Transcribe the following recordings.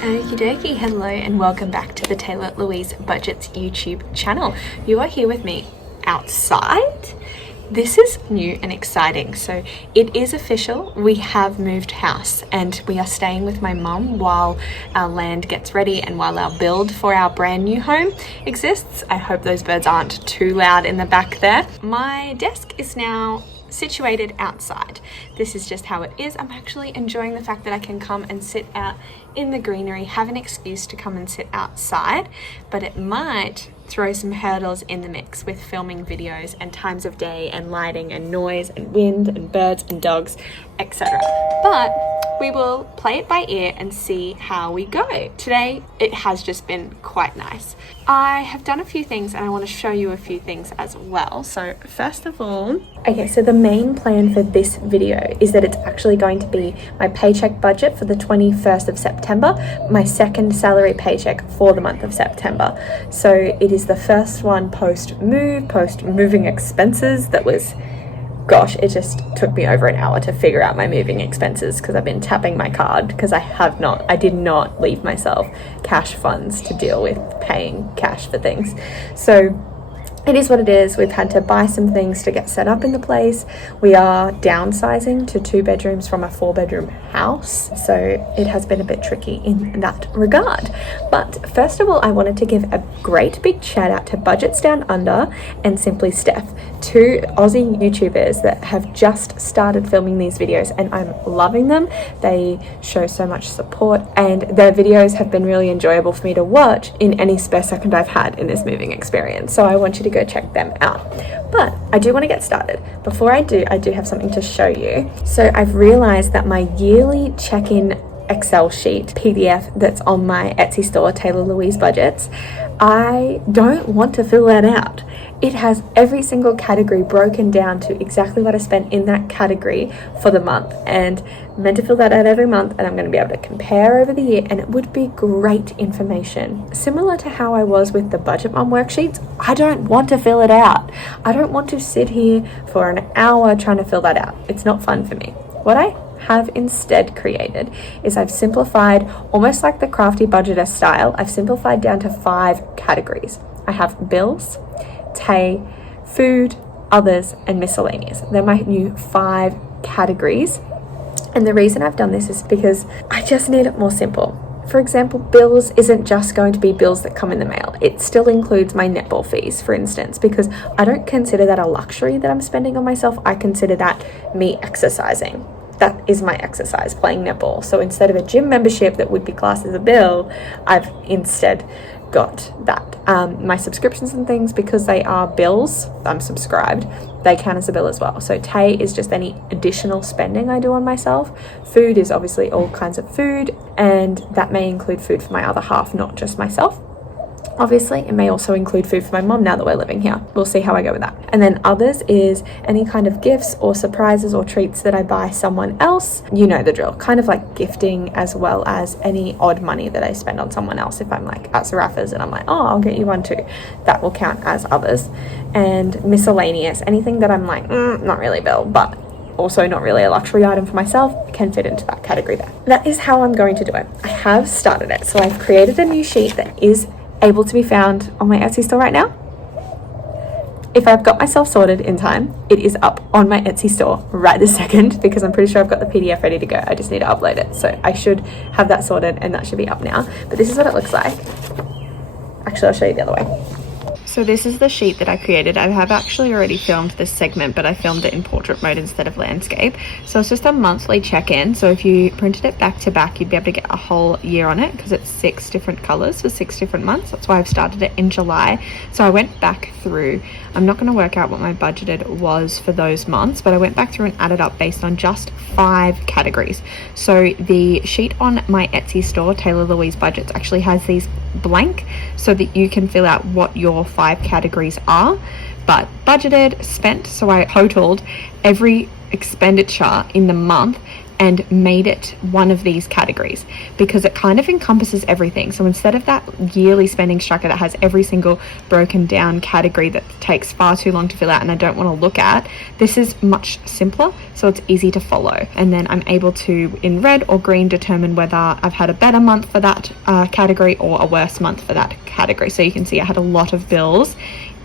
Okie dokie, hello and welcome back to the TaylahLouiseBudgets YouTube channel. You are here with me outside. This is new and exciting. So it is official, we have moved house and we are staying with my mum while our land gets ready and while our build for our brand new home exists. I hope those birds aren't too loud in the back there. My desk is now situated outside. This is just how it is. I'm actually enjoying the fact that I can come and sit out in the greenery, have an excuse to come and sit outside, but it might throw some hurdles in the mix with filming videos and times of day and lighting and noise and wind and birds and dogs, etc. But we will play it by ear and see how we go. Today, it has just been quite nice. I have done a few things and I want to show you a few things as well. So first of all, okay, so the main plan for this video is that it's actually going to be my paycheck budget for the 21st of September, my second salary paycheck for the month of September. So it is the first one post-moving expenses that was, gosh, it just took me over an hour to figure out my moving expenses because I've been tapping my card because I did not leave myself cash funds to deal with paying cash for things. So it is what it is. We've had to buy some things to get set up in the place. We are downsizing to 2 bedrooms from a 4-bedroom house. So it has been a bit tricky in that regard. But first of all, I wanted to give a great big shout out to Budgets Down Under and Simply Steph, 2 Aussie YouTubers that have just started filming these videos and I'm loving them. They show so much support and their videos have been really enjoyable for me to watch in any spare second I've had in this moving experience. So I want you to go check them out. But I do want to get started. Before I do have something to show you. So I've realized that my yearly check-in Excel sheet PDF that's on my Etsy store, TaylahLouiseBudgets, I don't want to fill that out. It has every single category broken down to exactly what I spent in that category for the month, and I'm meant to fill that out every month, and I'm going to be able to compare over the year, and it would be great information. Similar to how I was with the Budget Mom worksheets, I don't want to fill it out. I don't want to sit here for an hour trying to fill that out. It's not fun for me. What I have instead created is I've simplified, almost like the crafty budgeter style, I've simplified down to 5 categories. I have bills, Tay, food, others, and miscellaneous. They're my new 5 categories. And the reason I've done this is because I just need it more simple. For example, bills isn't just going to be bills that come in the mail. It still includes my netball fees, for instance, because I don't consider that a luxury that I'm spending on myself. I consider that me exercising. That is my exercise, playing netball. So instead of a gym membership that would be classed as a bill, I've instead got that. My subscriptions and things, because they are bills, I'm subscribed, they count as a bill as well. So Tay is just any additional spending I do on myself. Food is obviously all kinds of food, and that may include food for my other half, not just myself. Obviously, it may also include food for my mom now that we're living here. We'll see how I go with that. And then others is any kind of gifts or surprises or treats that I buy someone else. You know the drill. Kind of like gifting, as well as any odd money that I spend on someone else. If I'm like at Saraffa's and I'm like, oh, I'll get you one too. That will count as others. And miscellaneous, anything that I'm like, not really bill, but also not really a luxury item for myself, can fit into that category there. That is how I'm going to do it. I have started it. So I've created a new sheet that is able to be found on my Etsy store right now. If I've got myself sorted in time, it is up on my Etsy store right this second, because I'm pretty sure I've got the PDF ready to go. I just need to upload it. So I should have that sorted and that should be up now. But this is what it looks like. Actually, I'll show you the other way. So this is the sheet that I created. I have actually already filmed this segment, but I filmed it in portrait mode instead of landscape. So it's just a monthly check-in. So if you printed it back to back, you'd be able to get a whole year on it, because it's 6 different colors for 6 different months. That's why I've started it in July. So I went back through. I'm not going to work out what my budgeted was for those months, but I went back through and added up based on just 5 categories. So the sheet on my Etsy store, TaylahLouiseBudgets, actually has these blank so that you can fill out what your 5 categories are, but budgeted, spent, so I totaled every expenditure in the month and made it one of these categories because it kind of encompasses everything. So instead of that yearly spending tracker that has every single broken down category that takes far too long to fill out and I don't want to look at, this is much simpler, so it's easy to follow. And then I'm able to, in red or green, determine whether I've had a better month for that category or a worse month for that category. So you can see I had a lot of bills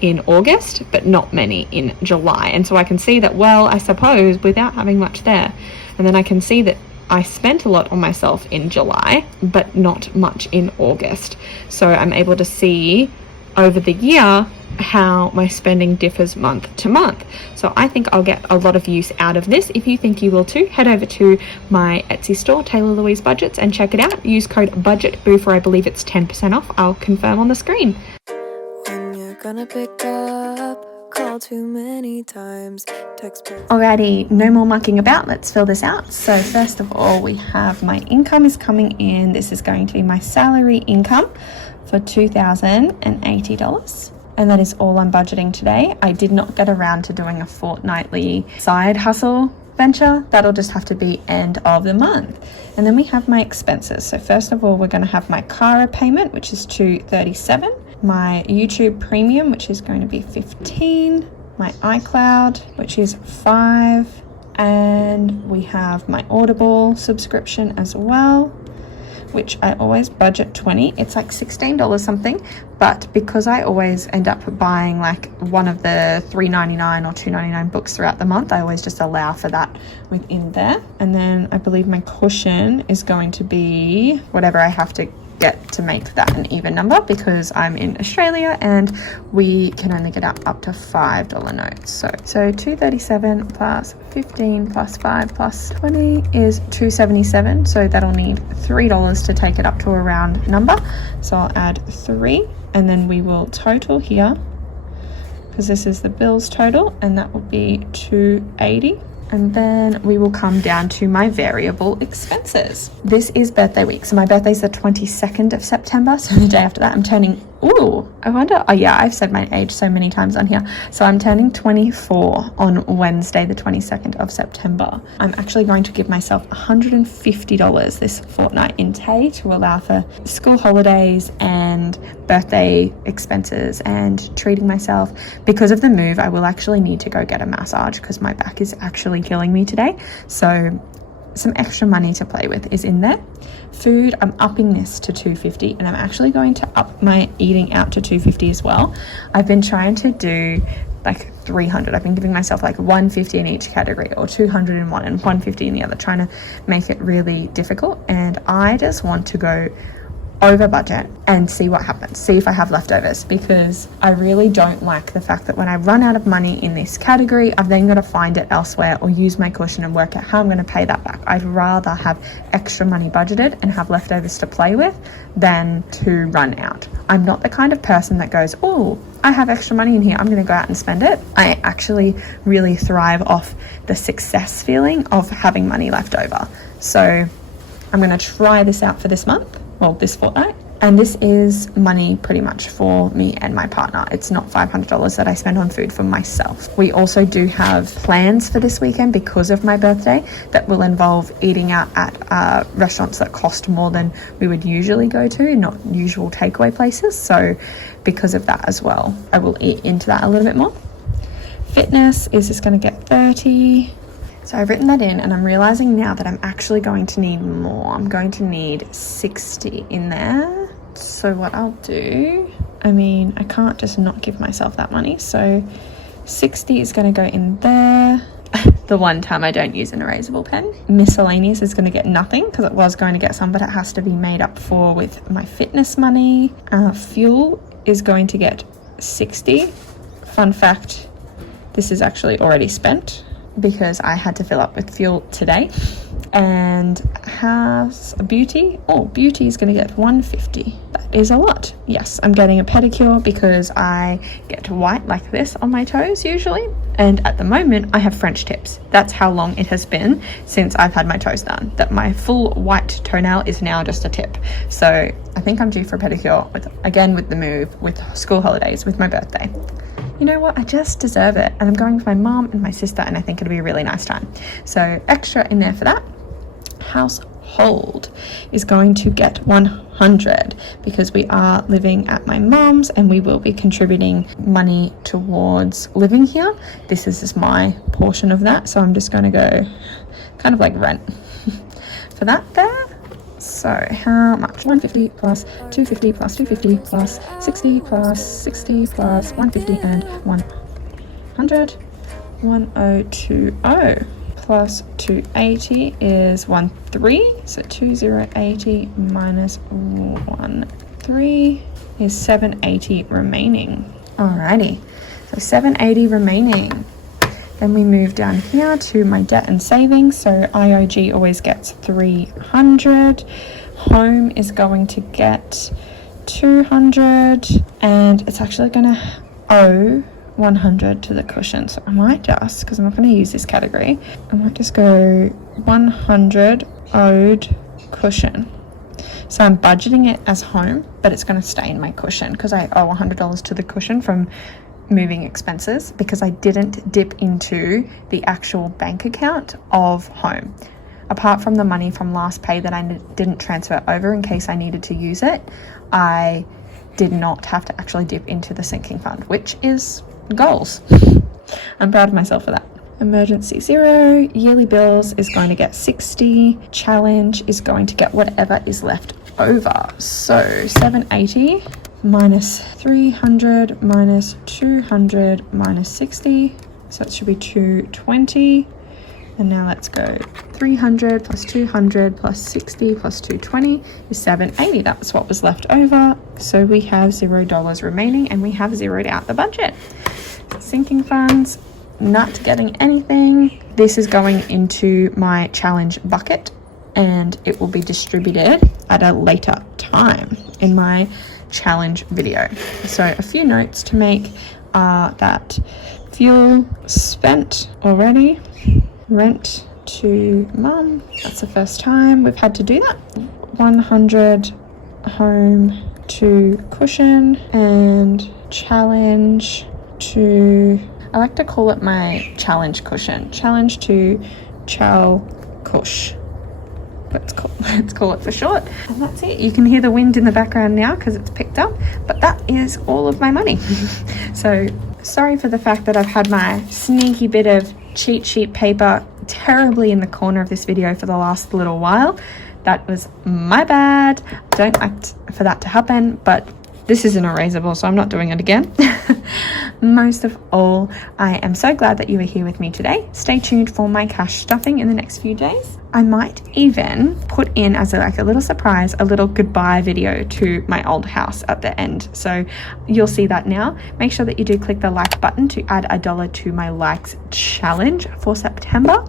in August, but not many in July. And so I can see that, well, I suppose without having much there. And then I can see that I spent a lot on myself in July, but not much in August. So I'm able to see over the year how my spending differs month to month. So I think I'll get a lot of use out of this. If you think you will too, head over to my Etsy store, TaylahLouiseBudgets, and check it out. Use code BUDGETBOO for I believe it's 10% off. I'll confirm on the screen. Gonna pick up, call too many times, text. Alrighty, no more mucking about, let's fill this out. So first of all, we have my income is coming in. This is going to be my salary income for $2,080. And that is all I'm budgeting today. I did not get around to doing a fortnightly side hustle venture. That'll just have to be end of the month. And then we have my expenses. So first of all, we're going to have my car payment, which is $237. My YouTube premium, which is going to be $15, my iCloud, which is $5, and we have my Audible subscription as well, which I always budget $20. It's like $16 something, but because I always end up buying like one of the $3.99 or $2.99 books throughout the month, I always just allow for that within there. And then I believe my cushion is going to be whatever I have to get to make that an even number, because I'm in Australia and we can only get up to $5 notes. So $237 plus 15 plus 5 plus 20 is $277. So that'll need $3 to take it up to a round number. So I'll add 3, and then we will total here, because this is the bills total, and that will be $280. And then we will come down to my variable expenses. This is birthday week. So my birthday's the 22nd of September. So the day after that, I'm turning, I wonder, oh yeah, I've said my age so many times on here. So I'm turning 24 on Wednesday, the 22nd of September. I'm actually going to give myself $150 this fortnight in Tay to allow for school holidays and birthday expenses and treating myself. Because of the move, I will actually need to go get a massage because my back is actually killing me today. So some extra money to play with is in there. Food, I'm upping this to $250, and I'm actually going to up my eating out to $250 as well. I've been trying to do like 300. I've been giving myself like $150 in each category, or 200 in one and $150 in the other, trying to make it really difficult. And I just want to go over budget and see what happens, see if I have leftovers, because I really don't like the fact that when I run out of money in this category, I've then got to find it elsewhere or use my cushion and work out how I'm going to pay that back. I'd rather have extra money budgeted and have leftovers to play with than to run out. I'm not the kind of person that goes, oh, I have extra money in here, I'm going to go out and spend it. I actually really thrive off the success feeling of having money left over. So I'm going to try this out for this month. Well, this fortnight. And this is money pretty much for me and my partner. It's not $500 that I spend on food for myself. We also do have plans for this weekend because of my birthday that will involve eating out at restaurants that cost more than we would usually go to, not usual takeaway places. So because of that as well, I will eat into that a little bit more. Fitness is just going to get 30. So I've written that in, and I'm realizing now that I'm actually going to need more. I'm going to need 60 in there. So what I'll do, I can't just not give myself that money. So 60 is going to go in there. The one time I don't use an erasable pen. Miscellaneous is going to get nothing because it was going to get some, but it has to be made up for with my fitness money. Fuel is going to get 60. Fun fact, this is actually already spent because I had to fill up with fuel today. And house beauty, beauty is going to get 150. That is a lot. Yes, I'm getting a pedicure because I get white like this on my toes usually, and at the moment I have French tips. That's how long it has been since I've had my toes done, that my full white toenail is now just a tip. So I think I'm due for a pedicure with the move, with school holidays, with my birthday. You know what, I just deserve it, and I'm going with my mom and my sister, and I think it'll be a really nice time. So extra in there for that. household is going to get 100 because we are living at my mom's and we will be contributing money towards living here. This is my portion of that, so I'm just going to go kind of like rent for that there. So how much? 150 plus 250 plus 250 plus 60 plus 60 plus 150 and 100. 1020 plus 280 is 13. So 2080 minus 13 is 780 remaining. Alrighty, so 780 remaining. Then we move down here to my debt and savings. So IOG always gets 300. Home is going to get 200. And it's actually going to owe 100 to the cushion. So I might just, because I'm not going to use this category, I might just go 100 owed cushion. So I'm budgeting it as home, but it's going to stay in my cushion because I owe $100 to the cushion from moving expenses because I didn't dip into the actual bank account of home. Apart from the money from last pay that I didn't transfer over in case I needed to use it, I did not have to actually dip into the sinking fund, which is goals. I'm proud of myself for that. Emergency 0, yearly bills is going to get 60, challenge is going to get whatever is left over. So 780 minus 300 minus 200 minus 60, so it should be 220. And now let's go 300 plus 200 plus 60 plus 220 is 780. That's what was left over. So we have $0 remaining and we have zeroed out the budget. Sinking funds, not getting anything. This is going into my challenge bucket and it will be distributed at a later time in my challenge video. So a few notes to make are that fuel spent already, rent to mum, that's the first time we've had to do that, 100 home to cushion, and challenge to, I like to call it my challenge cushion, challenge to chow cush. Let's call it for short. And that's it. You can hear the wind in the background now because it's picked up, but that is all of my money. So sorry for the fact that I've had my sneaky bit of cheat sheet paper terribly in the corner of this video for the last little while. That was my bad. Don't like for that to happen, but this isn't erasable, so I'm not doing it again. Most of all, I am so glad that you are here with me today. Stay tuned for my cash stuffing in the next few days. I might even put in as a little surprise, a little goodbye video to my old house at the end. So you'll see that now. Make sure that you do click the like button to add $1 to my likes challenge for September.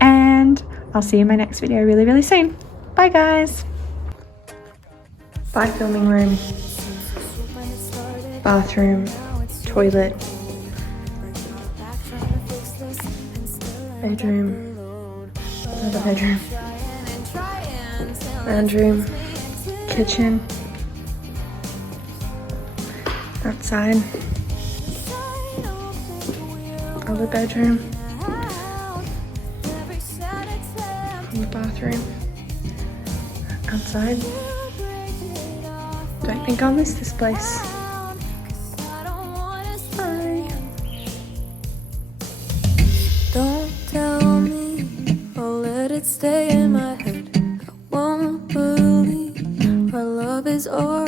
And I'll see you in my next video really, really soon. Bye guys. Bye filming room. Bathroom, toilet, bedroom, another bedroom, lounge room, kitchen, outside, other bedroom, the bathroom, outside. Don't think I'll miss this place. Don't tell me, I'll let it stay in my head. I won't believe our love is over.